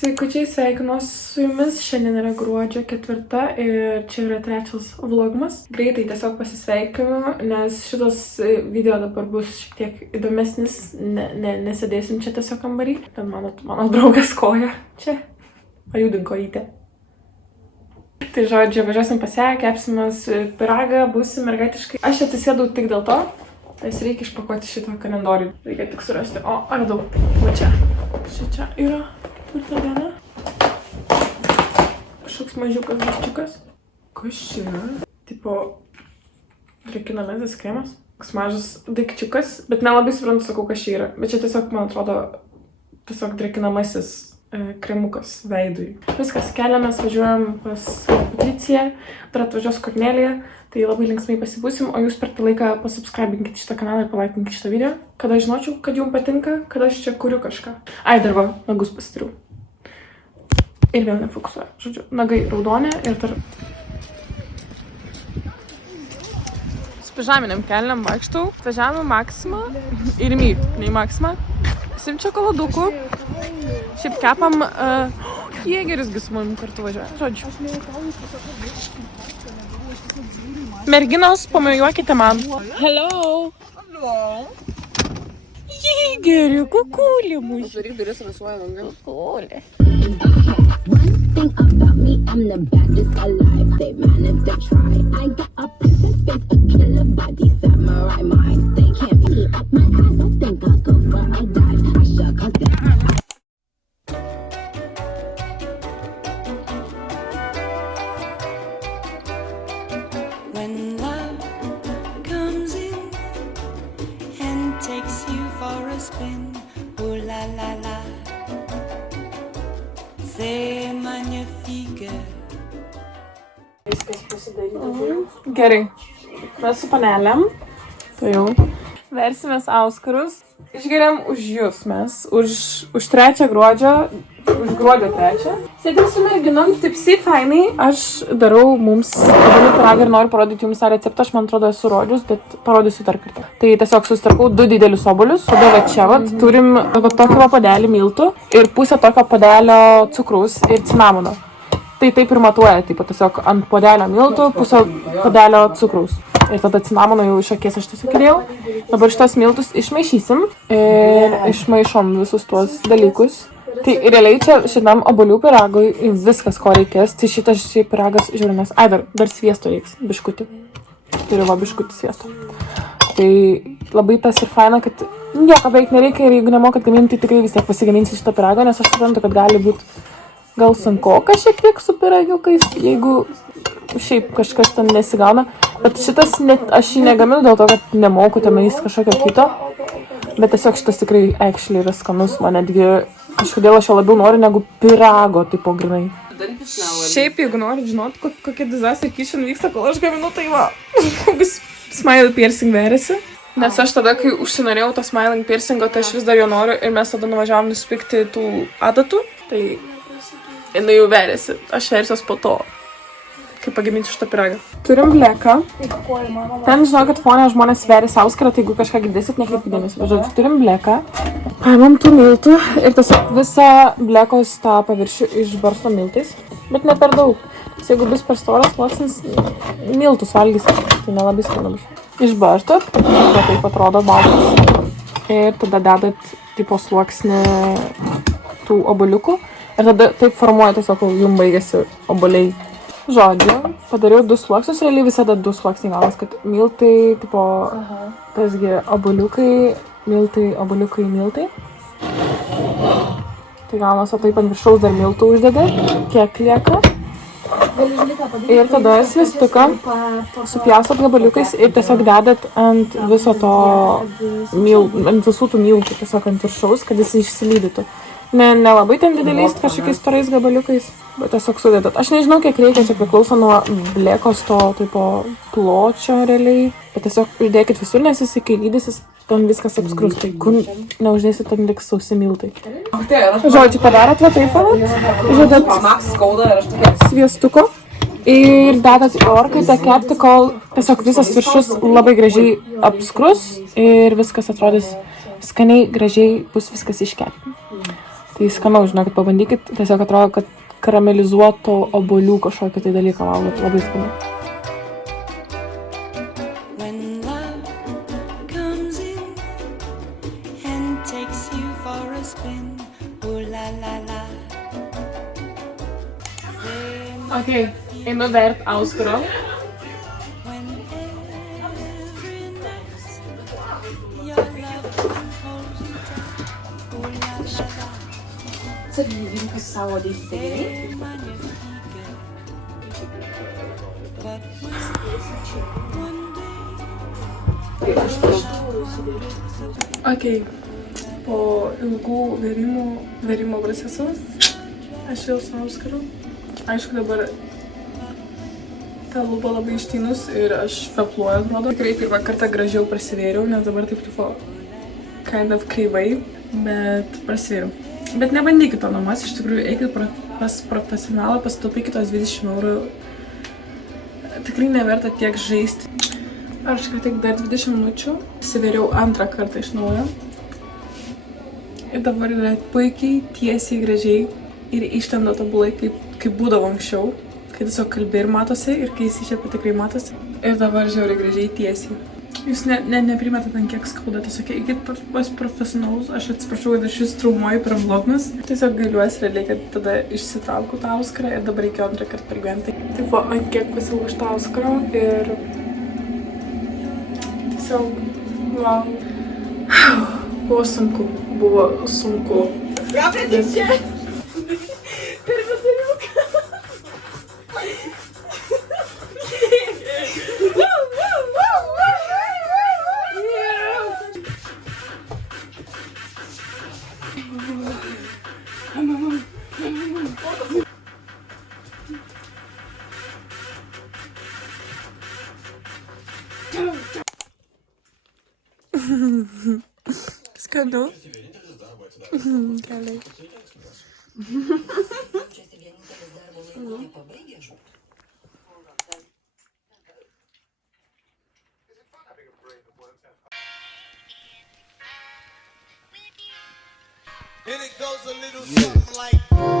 Sveikučiai, sveikinuos su jumis. Šiandien yra gruodžio 4 ir čia yra 3 vlogmas. Greitai tiesiog pasisveikinu, nes šitas video dabar bus šiek tiek įdomesnis. Nesėdėsim čia tiesiog kambarį. Ten mano draugas koja čia. Pajudink kojytę. Tai žodžiu, važiuosim pas ją, kepsimės pyragą, būsim mergaitiškai. Aš atsisėdau tik dėl to, nes reikia išpakuoti šitą kalendorių. Reikia tik surasti. O, radau. Va čia. Čia yra. Turta diena. Kažkoks mažiukas biščiukas. Kas čia yra? Tipo, drėkinamasis kremas. Koks mažas daikčiukas, bet nelabai suprantu, sakau, kas čia yra. Bet čia tiesiog, man atrodo, tiesiog drėkinamasis kremukas veidui. Viskas, keliamės, važiuojam pas Patriciją, dar atvažiuos Kornelija. Tai labai linksmai pasibūsim, o jūs per tą laiką pasubscribinkit šitą kanalą ir palaikinkit šitą video, kad aš žinočiau, kad jums patinka, kad aš čia kuriu kažką. Ai, dar va, nagus pasitariau. Ir vėl nefokusuoju. Žodžiu, nagai raudonė ir dar... Su pižaminiam kelniam vaikštau, važiavome Maksimą ir ne į Maksimą. Sim čokoladukų. Šiaip kepam... Jėgerisgi su manim kartu važiuoja. Žodžiu. Merginos, pamojuokite man. Hello. Hello. Jėgeri, kukulė mūsų. Uždaryk duris, rasuoja langą. Kukulė. One thing about me, I'm the baddest alive. They man if they try. I got a princess face, a killer body, samurai mind. They can't be up my ass. I think I'll go for a dive. I should cause they... When love comes in and takes you for a spin, ooh la la la, c'est magnifique. Viskas pasidaryti. Gerai. Mes su panelėm. Tai jau. Versimės auskarus. Išgeriam už jūs mes. Už 3 gruodžio. Už gruodžio 3. Sėdim su merginom, tipsi, fainai. Aš darau mums obuolių pyragą ir noriu parodyti jums tą receptą. Aš man atrodo esu rodžius, bet parodysiu dar kartą. Tai tiesiog sustarkau 2 didelius obuolius. Tada va čia vat turim tokio padelį miltų ir pusę tokio padelio cukraus ir cinamono. Tai taip ir matuoja, taip tiesiog ant padelio miltų, pusę padelio cukraus. Ir tada cinamono jau iš akies aš tiesiog įdėjau. Dabar šitos miltus išmaišysim ir išmaišom visus tuos dalykus. Tai realiai čia šitam obuolių pyragui viskas, ko reikės. Tai šitas pyragas žiūrinės. Ai, dar sviesto reiks, biškutį. Turiu va biškutį sviesto. Tai labai tas ir faina, kad nieko beveik nereikia ir jeigu nemokat gaminti, tai tikrai vis tiek pasigaminsi šitą pyragą, nes aš suprantu, kad gali būti gal sunkoka šiek tiek su pyragiukais, jeigu šiaip kažkas ten nesigauna. Bet šitas net aš jį negaminu dėl to, kad nemoku tenais kažkokio kito. Bet tiesiog šitas tikrai actually yra skanus, man netgi kažkodėl aš jo labiau noriu negu pyrago, tipo grinai. Šiaip, jeigu nori žinot, kokie disaster vyksta, kol aš gaminu, tai va, kokius smile piercing verėsi. Nes aš tada, kai užsinorėjau to smiling piercingo, tai aš vis dar jo noriu ir mes tada nuvažiavom nusipirkti tų adatų. Tai jinai jau verėsi, aš versios po to, kai pagaminsiu šitą pyragą. Turim bleką. Ten žinau, kad fone žmonės verėsi auskarą, tai jeigu kažką girdėsit, nekreipkite dėmesio. Žodžiu, turim bleką. Paimam tų miltų ir tiesiog visą blekos tą paviršių išbarsto miltais, bet ne per daug. Nes jeigu bus per storas sluoksnis, miltus valgysit, tai nelabai skanu bus. Išbarstot, taip atrodo baltas. Ir tada dedat tipo sluoksnį tų obuoliukų. Ir tada taip formuoja tiesiog, jums baigėsi obuoliai. Žodžiu, padariau 2 sluoksnius, realiai visada 2 sluoksniai gaunas, kad miltai, tipo, tasgi obuoliukai, miltai, obuoliukai, miltai. Tai gaunas, o taip ant viršaus dar miltų uždeda, kiek lieka. Ir tada sviestuką supjaustot gabaliukais ir tiesiog dedat ant viso to ant visų tų miltų, tiesiog ant viršaus, kad jis išsilydytų. Nelabai ten dideliais kažkokiais storais gabaliukais, bet tiesiog sudedat. Aš nežinau, kiek reikia, čia priklauso nuo blekos to tipo pločio realiai. Bet tiesiog uždėkit visur, nes jis kai lydysis, ten viskas apskrus. Tai kur neuždėsit, ten liks sausi miltai. Žodžiu, padarot va taip, žadat sviestuko ir dedat į orkaitę kepti, kol tiesiog visas viršus labai gražiai apskrus ir viskas atrodys skaniai, gražiai, bus viskas iškepti. Tai skaniau, žinokit, pabandykit. Tiesiog atrodo, kad karamelizuoto obuolių kažkokį tai dalyką valgot. Labai skaniai. When love comes in and takes you for a spin, ooh la la la. Then Ok, einu vert auskaro. when every night your love holds you tight, ooh la la la. Servyvinkas savo dėstygai. They're magnifique. But one day Ok, po ilgų verimo procesų aš jau su auskaru. Aišku, dabar ta lūpa labai ištynus ir aš fepluoju, atrodo. Tikrai pirmą kartą gražiau prasivėriau, nes dabar taip tipo kind of kreivai, bet prasivėriau. Bet nebandykit to namuose, iš tikrųjų eikit pas profesionalą, pasitaupykit tos 20 eurų. Tikrai neverta tiek žaisti. Aš tik dar 20 minučių prasivėriau antrą kartą iš naujo. Ir dabar yra puikiai, tiesiai, gražiai ir ištenda tobulai, kaip būdavo anksčiau. Kai tiesiog kalbė ir matosi, ir kai įsišiepia tikrai matosi. Ir dabar žiauriai gražiai tiesiai. Jūs neprimetat ant kiek skauda, tiesiog eikit pas profesionalus. Aš atsiprašau, kad aš jūs traumuoju per vlogmas. Tiesiog gailiuosi realiai, kad tada išsitraukiau tą auskarą ir dabar reikėjo antrą kartą pergyventi. Taip, ant kiek pasilgau šitą auskarą ir tiesiog, wow. Buvo sunku. Bet... Per viduriuką. Skanu? Gerai. And it goes a little something like